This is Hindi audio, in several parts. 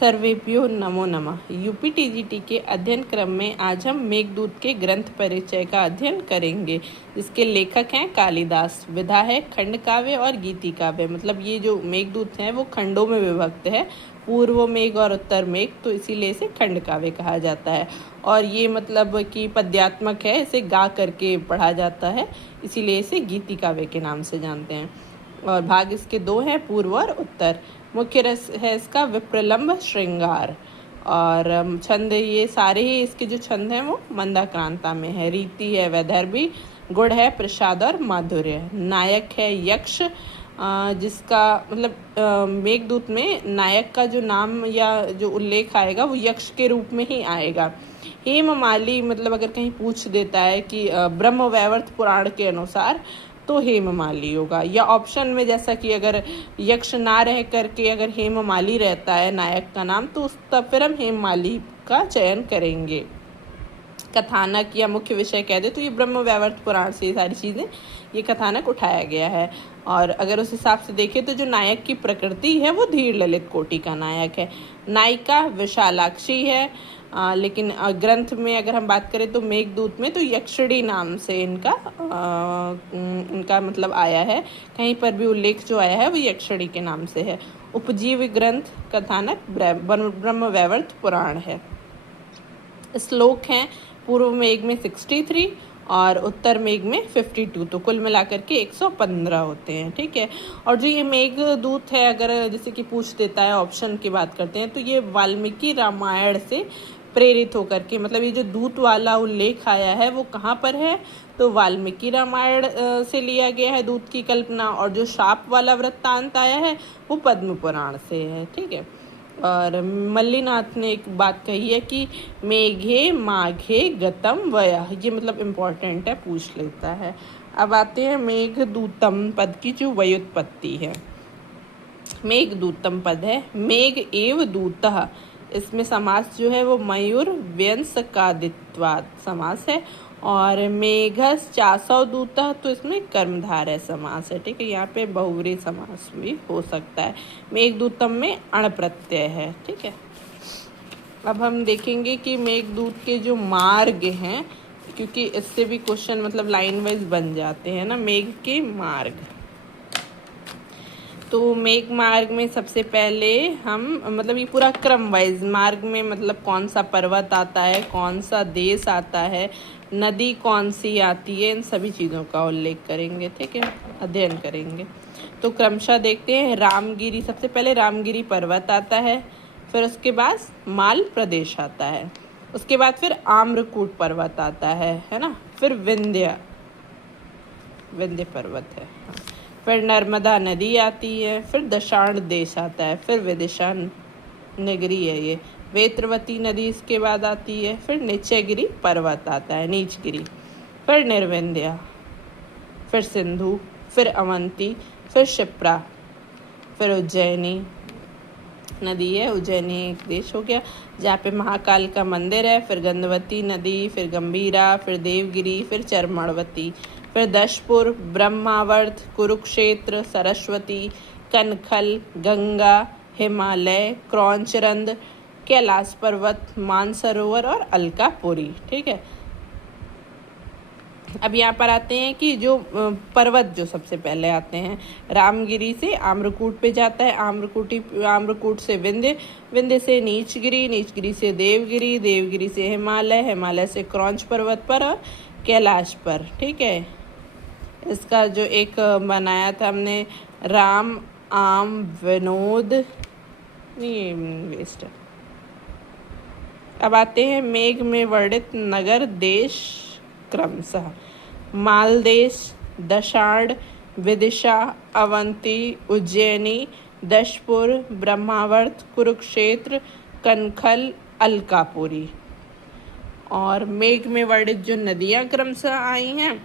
सर्वेभ्यो नमो नमः। यूपीटीजीटी के अध्ययन क्रम में आज हम मेघदूत के ग्रंथ परिचय का अध्ययन करेंगे, जिसके लेखक हैं कालिदास। विधा है खंड काव्य और गीति काव्य। मतलब ये जो मेघदूत हैं वो खंडों में विभक्त है, पूर्व मेघ और उत्तर मेघ, तो इसीलिए इसे खंड काव्य कहा जाता है। और ये मतलब कि पद्यात्मक है, इसे गा करके पढ़ा जाता है, इसीलिए इसे गीति काव्य के नाम से जानते हैं। और भाग इसके दो हैं, पूर्व और उत्तर। मुख्य रस है इसका विप्रलंब श्रृंगार। और छंद, ये सारे ही इसके जो छंद हैं वो मंदाक्रांता में है। रीति है वैदर्भी, गुण है प्रसाद और माधुर्य। नायक है यक्ष, जिसका मतलब मेघदूत में नायक का जो नाम या जो उल्लेख आएगा वो यक्ष के रूप में ही आएगा। हेममाली, मतलब अगर कहीं पूछ देता है कि ब्रह्मवैवर्त पुराण के अनुसार, तो हेममाली होगा। या ऑप्शन में जैसा कि अगर यक्ष ना रह करके अगर हेममाली रहता है नायक का नाम, तो तब फिर हम हेममाली का चयन करेंगे। कथानक या मुख्य विषय कह दे तो ये ब्रह्मवैवर्त पुराण से ये सारी चीज़ें, ये कथानक उठाया गया है। और अगर उस हिसाब से देखें तो जो नायक की प्रकृति है वो धीर ललित कोटि का नायक है। नायिका विशालाक्षी है, लेकिन ग्रंथ में अगर हम बात करें तो मेघदूत में तो यक्षिणी नाम से इनका मतलब आया है। कहीं पर भी उल्लेख जो आया है वो यक्षिणी के नाम से है। उपजीवी ग्रंथ कथानक ब्रह्मवैवर्त पुराण है। श्लोक हैं पूर्व मेघ में 63 और उत्तर मेघ में 52, तो कुल मिलाकर के 115 होते हैं। ठीक है। और जो ये मेघदूत है, अगर जैसे कि पूछ देता है, ऑप्शन की बात करते हैं, तो ये वाल्मीकि रामायण से प्रेरित होकर के, मतलब ये जो दूत वाला उल्लेख आया है वो कहाँ पर है, तो वाल्मीकि रामायण से लिया गया है दूत की कल्पना। और जो शाप वाला वृत्तांत आया है वो पद्म पुराण से है। ठीक है। और मल्लीनाथ ने एक बात कही है कि मेघे माघे गतम वयः, ये मतलब इम्पोर्टेंट है, पूछ लेता है। अब आते हैं मेघदूतम पद की जो व्युत्पत्ति है। मेघदूतम पद है मेघ एव दूतः, इसमें समास जो है वो मयूर व्यंसकादित्वाद समास है। और मेघस चासौ दूतः, तो इसमें कर्मधारय समास है। ठीक है। यहाँ पे बहुव्रीहि समास भी हो सकता है। मेघदूतम में अण प्रत्यय है। ठीक है। अब हम देखेंगे कि मेघदूत के जो मार्ग हैं, क्योंकि इससे भी क्वेश्चन मतलब लाइन वाइज बन जाते हैं ना, मेघ के मार्ग। तो मेघ मार्ग में सबसे पहले हम मतलब ये पूरा क्रम वाइज मार्ग में मतलब कौन सा पर्वत आता है, कौन सा देश आता है, नदी कौन सी आती है, इन सभी चीज़ों का उल्लेख करेंगे। ठीक है, अध्ययन करेंगे। तो क्रमशः देखते हैं। रामगिरी, सबसे पहले रामगिरी पर्वत आता है, फिर उसके बाद माल प्रदेश आता है, उसके बाद फिर आम्रकूट पर्वत आता है ना, फिर विंध्य पर्वत है, फिर नर्मदा नदी आती है, फिर दशाण देश आता है, फिर विदिशा नगरी है ये, वेत्रवती नदी इसके बाद आती है, फिर नीचगिरी पर्वत आता है, नीचगिरी, फिर निर्विंध्य, फिर सिंधु, फिर अवंती, फिर शिप्रा, फिर उज्जैनी नदी है। उज्जैनी एक देश हो गया जहाँ पे महाकाल का मंदिर है, फिर गंधवती नदी, फिर गंभीरा, फिर देवगिरी, फिर चरमणवती, फिर दशपुर, ब्रह्मावर्त, कुरुक्षेत्र, सरस्वती, कनखल, गंगा, हिमालय, क्रौंचरंद, कैलाश पर्वत, मानसरोवर और अलकापुरी। ठीक है। अब यहाँ पर आते हैं कि जो पर्वत जो सबसे पहले आते हैं, रामगिरी से आम्रकूट पे जाता है, आम्रकूट से विंध्य, विंध्य से नीचगिरी, नीचगिरी से देवगिरी, देवगिरी से हिमालय, हिमालय से क्रौंच पर्वत पर और कैलाश पर। ठीक है। इसका जो एक बनाया था हमने, राम आम विनोद, नहीं वेस्ट है। अब आते हैं मेघ में वर्णित नगर देश क्रमशः। मालदेश, दशाण, विदिशा, अवंती, उज्जैनी, दशपुर, ब्रह्मावर्त, कुरुक्षेत्र, कनखल, अलकापुरी। और मेघ में वर्णित जो नदियाँ क्रमशः आई हैं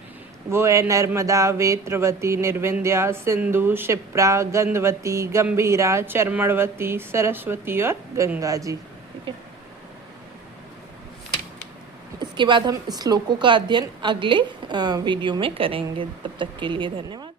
वो है नर्मदा, वेत्रवती, निर्विंध्या, सिंधु, शिप्रा, गंधवती, गंभीरा, चरमणवती, सरस्वती और गंगा जी। ठीक है। इसके बाद हम श्लोकों का अध्ययन अगले वीडियो में करेंगे। तब तक के लिए धन्यवाद।